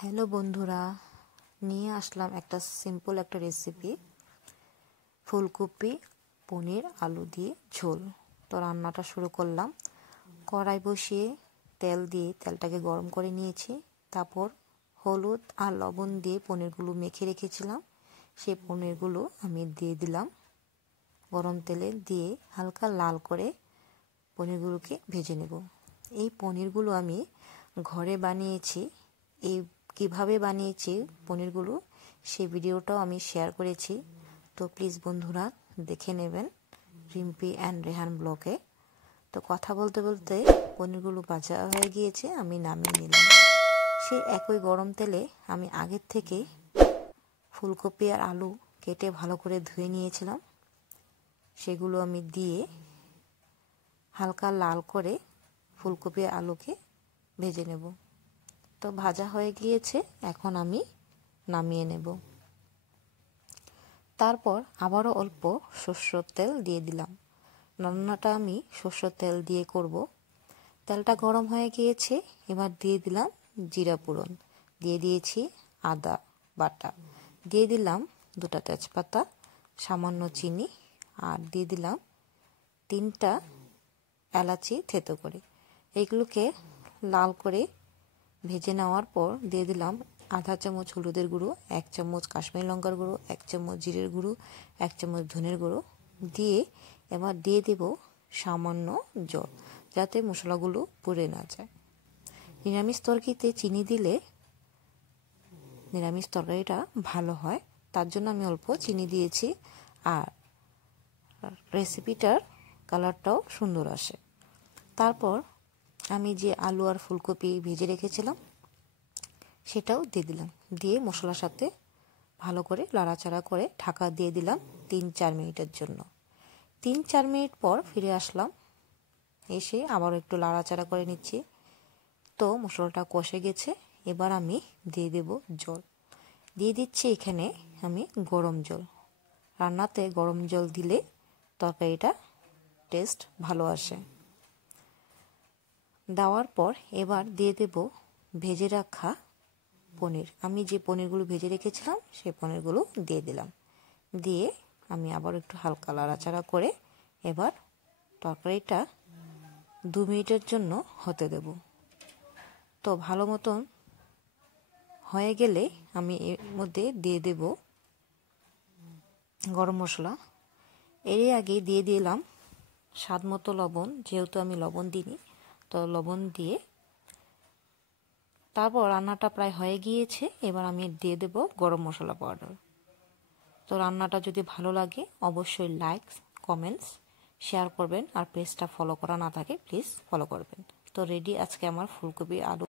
Hello বন্ধুরা, নিয়ে আসলাম একটা সিম্পল একটা রেসিপি, ফুলকপি পনির আলু দিয়ে ঝোল। তো রান্নাটা শুরু করলাম। কড়াই বসিয়ে তেল দিয়ে তেলটাকে গরম করে নিয়েছি। তারপর হলুদ আর লবণ দিয়ে পনিরগুলো মেখে রেখেছিলাম, সেই পনিরগুলো আমি দিয়ে দিলাম। গরম তেলে দিয়ে হালকা লাল করে পনিরগুলোকে ভেজে নেব। এই পনিরগুলো আমি ঘরে বানিয়েছি। এই কিভাবে বানিয়েছি পনিরগুলো, সেই ভিডিওটাও আমি শেয়ার করেছি। তো প্লিজ বন্ধুরা দেখে নেবেন রিম্পি অ্যান্ড রেহান ব্লগে। তো কথা বলতে বলতে পনিরগুলো ভাজা হয়ে গিয়েছে, আমি নামিয়ে নিলাম। সেই একই গরম তেলে আমি আগের থেকে ফুলকপি আর আলু কেটে ভালো করে ধুয়ে নিয়েছিলাম, সেগুলো আমি দিয়ে হালকা লাল করে ফুলকপি আর আলুকে ভেজে নেব। তো ভাজা হয়ে গিয়েছে, এখন আমি নামিয়ে নেব। তারপর আবারও অল্প সরষের তেল দিয়ে দিলাম। রান্নাটা আমি সরষের তেল দিয়ে করব। তেলটা গরম হয়ে গিয়েছে, এবার দিয়ে দিলাম জিরা ফোড়ন, দিয়ে দিয়েছি আদা বাটা, দিয়ে দিলাম 2টা তেজপাতা, সামান্য চিনি, আর দিয়ে দিলাম 3টা এলাচি থেতো করে। এইগুলোকে লাল করে ভেজে নেওয়ার পর দিয়ে দিলাম আধা চামচ হলুদের গুঁড়ো, 1 চামচ কাশ্মীরি লঙ্কার গুঁড়ো, 1 চামচ জিরের গুঁড়ো, 1 চামচ ধনের গুঁড়ো দিয়ে এবার দিয়ে দেব সামান্য জল, যাতে মশলাগুলো পুড়ে না যায়। নিরামিষ তরকারিতে চিনি দিলে নিরামিষ তরকারিটা ভালো হয়, তার জন্য আমি অল্প চিনি দিয়েছি, আর রেসিপিটার কালারটাও সুন্দর আসে। তারপর আমি যে আলু আর ফুলকপি ভেজে রেখেছিলাম সেটাও দিয়ে দিলাম, দিয়ে মশলার সাথে ভালো করে নাড়াচাড়া করে ঢাকা দিয়ে দিলাম 3-4 মিনিটের জন্য। 3-4 মিনিট পর ফিরে আসলাম, এসে আবার একটু নাড়াচাড়া করে নিচ্ছি। তো মশলাটা কষে গেছে, এবার আমি দিয়ে দেব জল। দিয়ে দিচ্ছি এখানে আমি গরম জল। রান্নাতে গরম জল দিলে তরকারিটা টেস্ট ভালো আসে। দেওয়ার পর এবার দিয়ে দেব ভেজে রাখা পনির। আমি যে পনিরগুলো ভেজে রেখেছিলাম সেই পনিরগুলো দিয়ে দিলাম, দিয়ে আমি আবার একটু হালকা নাড়াচাড়া করে এবার তরকারিটা 2 মিনিটের জন্য হতে দেব। তো ভালো মতন হয়ে গেলে আমি এর মধ্যে দিয়ে দেব গরম মশলা। এর আগে দিয়ে দিলাম স্বাদ মতো লবণ, যেহেতু আমি লবণ দিইনি, তো লবণ দিয়ে তারপর রান্নাটা প্রায় হয়ে গিয়েছে। এবার আমি দিয়ে দেব গরম মশলা পাউডার। তো রান্নাটা যদি ভালো লাগে অবশ্যই লাইক, কমেন্টস, শেয়ার করবেন, আর পেজটা ফলো করা না থাকে প্লিজ ফলো করবেন। তো রেডি আজকে আমার ফুলকপি আলু